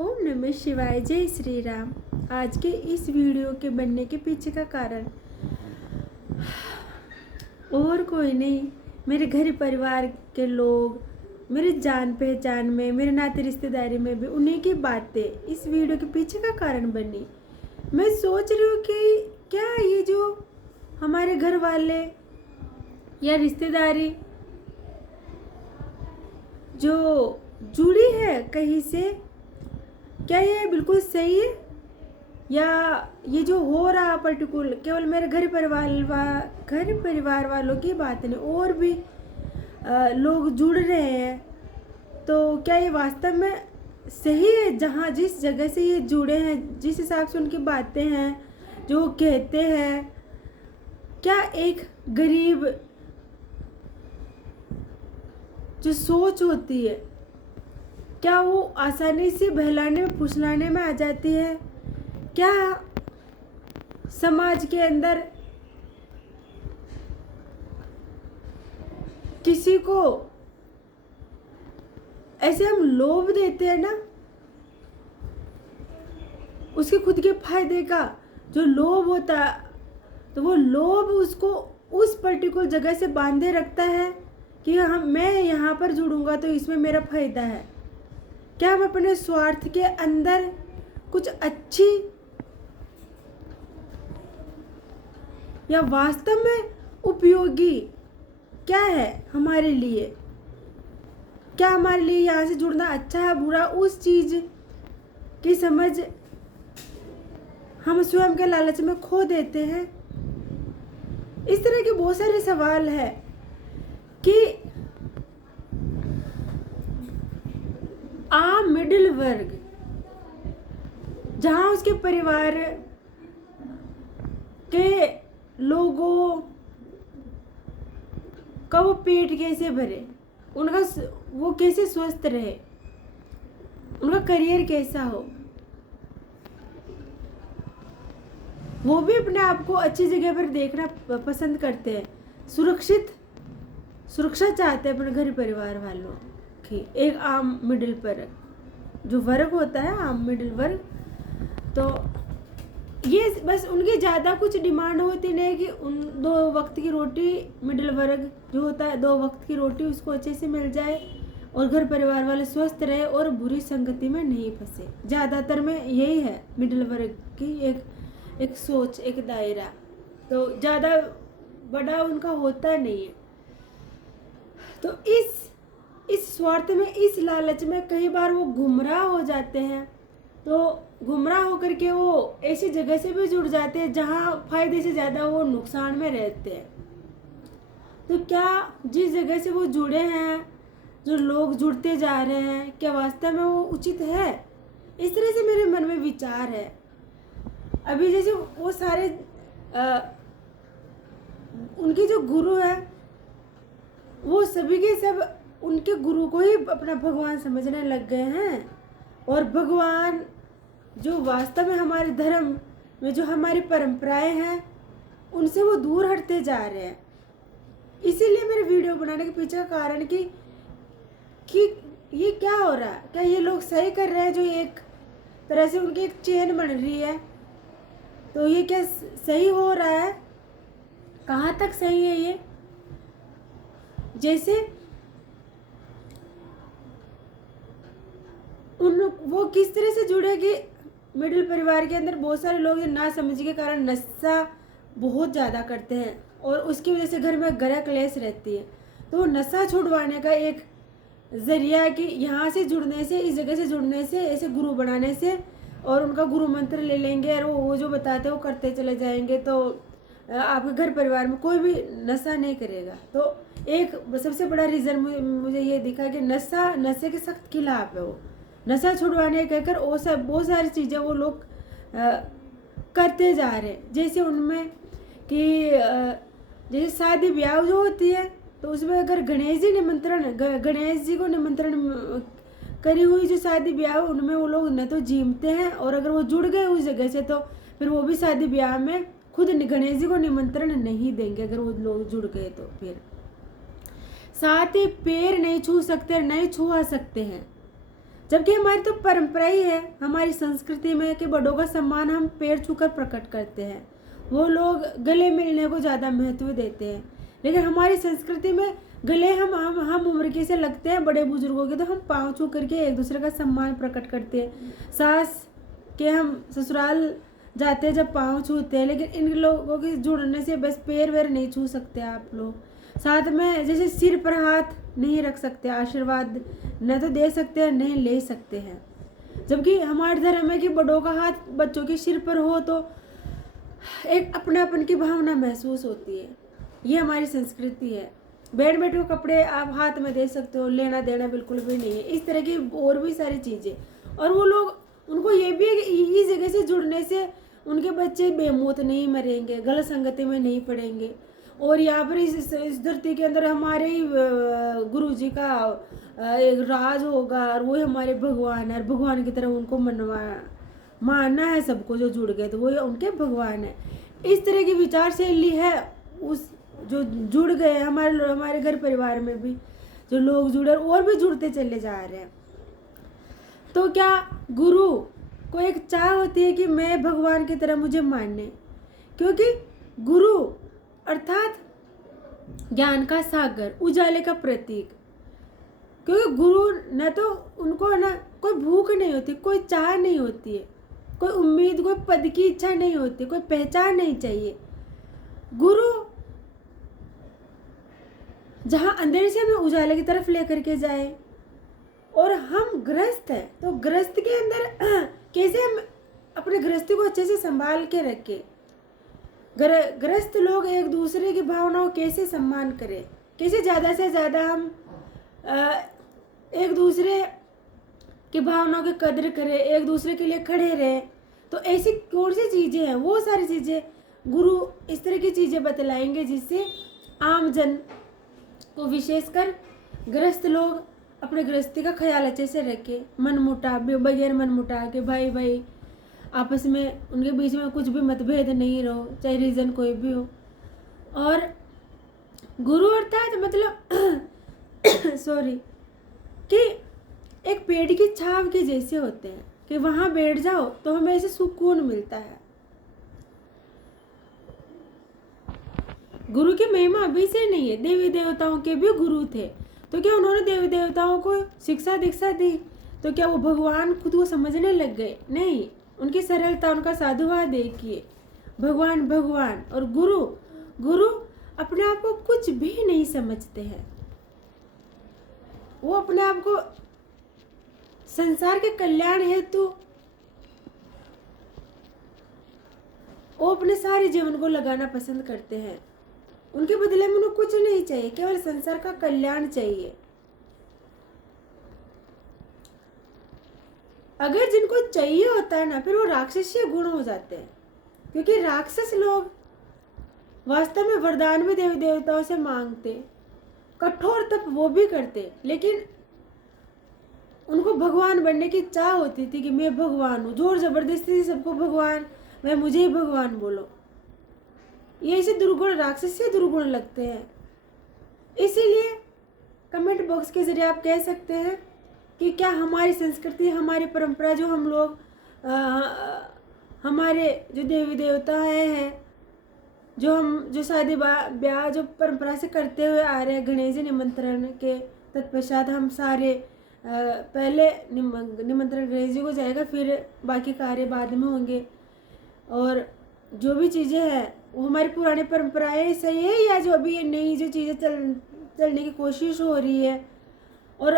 ओम नमः शिवाय। जय श्री राम। आज के इस वीडियो के बनने के पीछे का कारण और कोई नहीं, मेरे घर परिवार के लोग, मेरे जान पहचान में, मेरे नाते रिश्तेदारी में भी उन्हीं की बातें इस वीडियो के पीछे का कारण बनी। मैं सोच रही हूँ कि क्या ये जो हमारे घर वाले या रिश्तेदारी जो जुड़ी है कहीं से, क्या ये बिल्कुल सही है या ये जो हो रहा पर्टिकुलर केवल मेरे घर परिवार वालों की बात नहीं, और भी लोग जुड़ रहे हैं, तो क्या ये वास्तव में सही है? जहाँ जिस जगह से ये जुड़े हैं, जिस हिसाब से उनकी बातें हैं, जो कहते हैं, क्या एक गरीब जो सोच होती है, क्या वो आसानी से बहलाने में फुसलाने में आ जाती है? क्या समाज के अंदर किसी को ऐसे हम लोभ देते हैं ना, उसके खुद के फायदे का जो लोभ होता है, तो वो लोभ उसको उस पर्टिकुलर जगह से बांधे रखता है कि मैं यहाँ पर जुड़ूंगा तो इसमें मेरा फायदा है। क्या हम अपने स्वार्थ के अंदर कुछ अच्छी या वास्तव में उपयोगी क्या है हमारे लिए? क्या हमारे लिए यहाँ से जुड़ना अच्छा है बुरा, उस चीज की समझ हम स्वयं के लालच में खो देते हैं। इस तरह के बहुत सारे सवाल है कि आम मिडिल वर्ग, जहाँ उसके परिवार के लोगों का वो पेट कैसे भरे, उनका वो कैसे स्वस्थ रहे, उनका करियर कैसा हो, वो भी अपने आप को अच्छी जगह पर देखना पसंद करते हैं, सुरक्षा चाहते हैं अपने घर परिवार वालों की। एक आम मिडिल पर जो वर्ग होता है, आम मिडिल वर्ग, तो ये बस उनकी ज़्यादा कुछ डिमांड होती नहीं कि उन 2 वक्त की रोटी, मिडिल वर्ग जो होता है 2 वक्त की रोटी उसको अच्छे से मिल जाए और घर परिवार वाले स्वस्थ रहे और बुरी संगति में नहीं फंसे। ज़्यादातर में यही है मिडिल वर्ग की एक सोच, एक दायरा, तो ज़्यादा बड़ा उनका होता नहीं है। तो इस स्वार्थ में, इस लालच में कई बार वो गुमराह हो जाते हैं, तो गुमराह होकर के वो ऐसी जगह से भी जुड़ जाते हैं जहाँ फायदे से ज़्यादा वो नुकसान में रहते हैं। तो क्या जिस जगह से वो जुड़े हैं, जो लोग जुड़ते जा रहे हैं, क्या वास्तव में वो उचित है? इस तरह से मेरे मन में विचार है। अभी जैसे वो सारे उनके जो गुरु है, वो सभी के सब उनके गुरु को ही अपना भगवान समझने लग गए हैं, और भगवान जो वास्तव में हमारे धर्म में जो हमारी परंपराएं हैं, उनसे वो दूर हटते जा रहे हैं। इसीलिए मेरे वीडियो बनाने के पीछे का कारण कि ये क्या हो रहा है, क्या ये लोग सही कर रहे हैं? जो एक तरह से उनकी एक चेन बन रही है, तो ये क्या सही हो रहा है? कहाँ तक सही है ये? जैसे वो किस तरह से जुड़े कि मिडिल परिवार के अंदर बहुत सारे लोग ना समझ के कारण नशा बहुत ज़्यादा करते हैं और उसकी वजह से घर में ग्रह क्लेश रहती है। तो वो नशा छुड़वाने का एक जरिया कि यहाँ से जुड़ने से, इस जगह से जुड़ने से, ऐसे गुरु बनाने से, और उनका गुरु मंत्र ले लेंगे और वो जो बताते हैं वो करते चले जाएंगे, तो आपके घर परिवार में कोई भी नशा नहीं करेगा। तो एक सबसे बड़ा रीज़न मुझे ये दिखा कि नशे के सख्त खिलाफ है। वो नशा छुड़वाने कहकर वो सब बहुत सारी चीज़ें वो लोग करते जा रहे हैं। जैसे उनमें कि जैसे शादी ब्याह जो होती है, तो उसमें अगर गणेश जी को निमंत्रण करी हुई जो शादी ब्याह, उनमें वो लोग न तो जीमते हैं, और अगर वो जुड़ गए उस जगह से, तो फिर वो भी शादी ब्याह में खुद गणेश जी को निमंत्रण नहीं देंगे। अगर वो लोग जुड़ गए तो फिर साथ ही पैर नहीं छू सकते, नहीं छुआ सकते हैं। जबकि हमारी तो परंपरा ही है, हमारी संस्कृति में कि बड़ों का सम्मान हम पैर छूकर प्रकट करते हैं। वो लोग गले मिलने को ज़्यादा महत्व देते हैं, लेकिन हमारी संस्कृति में गले हम उम्र के से लगते हैं बड़े बुजुर्गों के, तो हम पाँव छू करके एक दूसरे का सम्मान प्रकट करते हैं। सास के हम ससुराल जाते हैं जब पाँव छूते हैं, लेकिन इन लोगों के जुड़ने से बस पैर वैर नहीं छू सकते आप लोग। साथ में जैसे सिर पर हाथ नहीं रख सकते, आशीर्वाद न तो दे सकते हैं नहीं ले सकते हैं। जबकि हमारे धर्म में कि बड़ों का हाथ बच्चों के सिर पर हो तो एक अपनापन की भावना महसूस होती है। ये हमारी संस्कृति है। बैठ बैठो कपड़े आप हाथ में दे सकते हो, लेना देना बिल्कुल भी नहीं है। इस तरह की और भी सारी चीज़ें, और वो लोग उनको ये भी है कि इस जगह से जुड़ने से उनके बच्चे बेमौत नहीं मरेंगे, गलत संगति में नहीं पड़ेंगे। और यहाँ पर इस धरती के अंदर हमारे ही गुरु जी का एक राज होगा, और वो हमारे भगवान है, और भगवान की तरह उनको मानना है सबको। जो जुड़ गए तो वो उनके भगवान है। इस तरह की विचार शैली है उस जो जुड़ गए हमारे घर परिवार में भी जो लोग जुड़े और भी जुड़ते चले जा रहे हैं। तो क्या गुरु को एक चाह होती है कि मैं भगवान की तरह मुझे मानने, क्योंकि गुरु अर्थात ज्ञान का सागर, उजाले का प्रतीक। क्योंकि गुरु न तो उनको ना कोई भूख नहीं होती, कोई चाह नहीं होती है, कोई उम्मीद, कोई पद की इच्छा नहीं होती, कोई पहचान नहीं चाहिए। गुरु जहाँ अंधेरे से हमें उजाले की तरफ लेकर के जाए, और हम ग्रस्त हैं तो ग्रस्त के अंदर कैसे हम अपने गृहस्थी को अच्छे से संभाल के रखें। ग्रस्त लोग एक दूसरे की भावनाओं कैसे सम्मान करें, कैसे ज़्यादा से ज़्यादा हम एक दूसरे की भावनाओं की कदर करें, एक दूसरे के लिए खड़े रहें। तो ऐसी कौन सी चीज़ें हैं, वो सारी चीज़ें गुरु इस तरह की चीज़ें बतलाएंगे जिससे आम जन को, विशेषकर गृहस्थ लोग, अपने गृहस्थी का ख्याल अच्छे से रखें। मन मुटाव बगैर मन मुटाव के भाई भाई आपस में उनके बीच में कुछ भी मतभेद नहीं रहो, चाहे रीज़न कोई भी हो। और गुरु अर्थात मतलब सॉरी कि एक पेड़ की छाव के जैसे होते हैं कि वहाँ बैठ जाओ तो हमें ऐसे सुकून मिलता है। गुरु की महिमा अभी से नहीं है, देवी देवताओं के भी गुरु थे। तो क्या उन्होंने देवी देवताओं को शिक्षा दीक्षा दी तो क्या वो भगवान खुद को समझने लग गए? नहीं, उनकी सरलता, उनका साधुवाद देखिए। भगवान भगवान और गुरु गुरु अपने आप को कुछ भी नहीं समझते हैं। वो अपने आप को संसार के कल्याण हेतु वो अपने सारे जीवन को लगाना पसंद करते हैं। उनके बदले में उन्हें कुछ नहीं चाहिए, केवल संसार का कल्याण चाहिए। अगर जिनको चाहिए होता है ना, फिर वो राक्षसीय गुण हो जाते हैं। क्योंकि राक्षस लोग वास्तव में वरदान भी देवी देवताओं से मांगते, कठोर तप वो भी करते, लेकिन उनको भगवान बनने की चाह होती थी कि मैं भगवान हूँ। जोर जबरदस्ती सबको भगवान, मैं मुझे ही भगवान बोलो। ये ऐसे दुर्गुण, राक्षसीय दुर्गुण लगते हैं। इसीलिए कमेंट बॉक्स के जरिए आप कह सकते हैं कि क्या हमारी संस्कृति, हमारी परंपरा, जो हम लोग हमारे जो देवी देवता हैं, जो शादी ब्याह जो परंपरा से करते हुए आ रहे हैं, गणेश जी निमंत्रण के तत्पश्चात हम सारे पहले निमंत्रण गणेश जी को जाएगा, फिर बाकी कार्य बाद में होंगे। और जो भी चीज़ें हैं वो हमारी पुरानी परंपराएं सही है, या जो अभी नई जो चीज़ें चलने की कोशिश हो रही है, और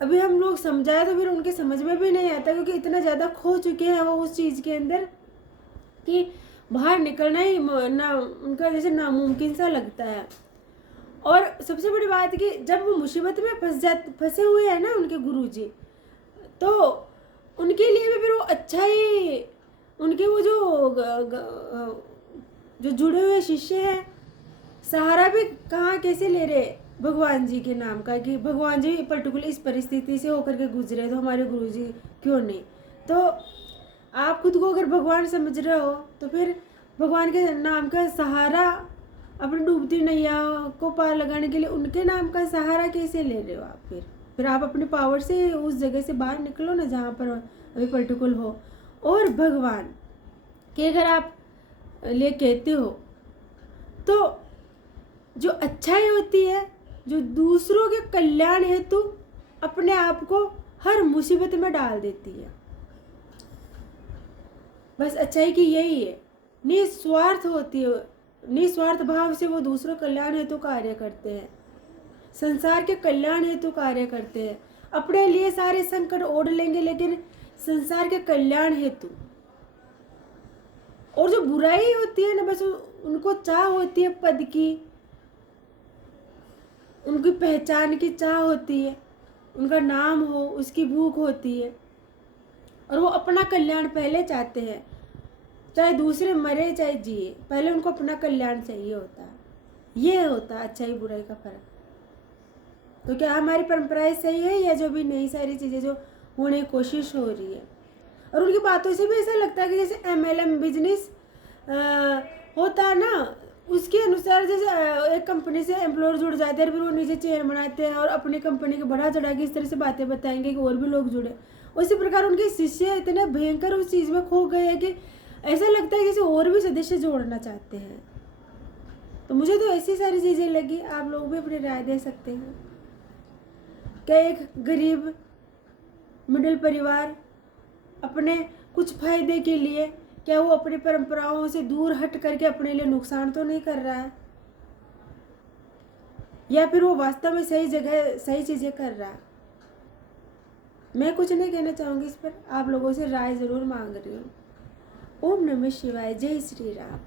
अभी हम लोग समझाए तो फिर उनके समझ में भी नहीं आता, क्योंकि इतना ज़्यादा खो चुके हैं वो उस चीज़ के अंदर कि बाहर निकलना ही ना उनका जैसे नामुमकिन सा लगता है। और सबसे बड़ी बात है कि जब वो मुसीबत में फंसे हुए हैं ना उनके गुरुजी, तो उनके लिए भी फिर वो अच्छा ही, उनके वो जो जुड़े हुए शिष्य हैं, सहारा भी कहाँ कैसे ले रहे भगवान जी के नाम का, कि भगवान जी पर्टिकुलर इस परिस्थिति से होकर के गुजरे तो हमारे गुरुजी क्यों नहीं। तो आप खुद को अगर भगवान समझ रहे हो तो फिर भगवान के नाम का सहारा, अपनी डूबती नैया को पार लगाने के लिए उनके नाम का सहारा कैसे ले रहे हो आप फिर? फिर आप अपनी पावर से उस जगह से बाहर निकलो ना जहाँ पर अभी पर्टिकुलर हो। और भगवान कि अगर आप ले कहते हो तो जो अच्छाई होती है, जो दूसरों के कल्याण हेतु अपने आप को हर मुसीबत में डाल देती है। बस अच्छाई की यही है, निस्वार्थ होती है, निस्वार्थ भाव से वो दूसरों कल्याण हेतु कार्य करते हैं, संसार के कल्याण हेतु कार्य करते हैं। अपने लिए सारे संकट ओढ़ लेंगे लेकिन संसार के कल्याण हेतु। और जो बुराई होती है ना, बस उनको चाह होती है पद की, उनकी पहचान की चाह होती है, उनका नाम हो उसकी भूख होती है, और वो अपना कल्याण पहले चाहते हैं। चाहे दूसरे मरे चाहे जिए, पहले उनको अपना कल्याण चाहिए होता है। ये होता है अच्छाई बुराई का फर्क। तो क्या हमारी परंपराएं सही है या जो भी नई सारी चीज़ें जो होने की कोशिश हो रही है। और उनकी बातों से भी ऐसा लगता है कि जैसे MLM बिजनेस होता है ना, उसके अनुसार जैसे एक कंपनी से एम्प्लॉयर जुड़ जाते हैं, फिर वो नीचे चेयर बनाते हैं और अपनी कंपनी के बढ़ा चढ़ा के इस तरह से बातें बताएंगे कि और भी लोग जुड़े। उसी प्रकार उनके शिष्य इतने भयंकर उस चीज़ में खो गए हैं कि ऐसा लगता है जैसे और भी सदस्य जोड़ना चाहते हैं। तो मुझे तो ऐसी सारी चीज़ें लगी, आप लोग भी अपनी राय दे सकते हैं। क्या एक गरीब मिडिल परिवार अपने कुछ फायदे के लिए, क्या वो अपनी परंपराओं से दूर हट करके अपने लिए नुकसान तो नहीं कर रहा है, या फिर वो वास्तव में सही जगह सही चीज़ें कर रहा है? मैं कुछ नहीं कहना चाहूँगी इस पर, आप लोगों से राय ज़रूर मांग रही हूँ। ओम नमः शिवाय, जय श्री राम।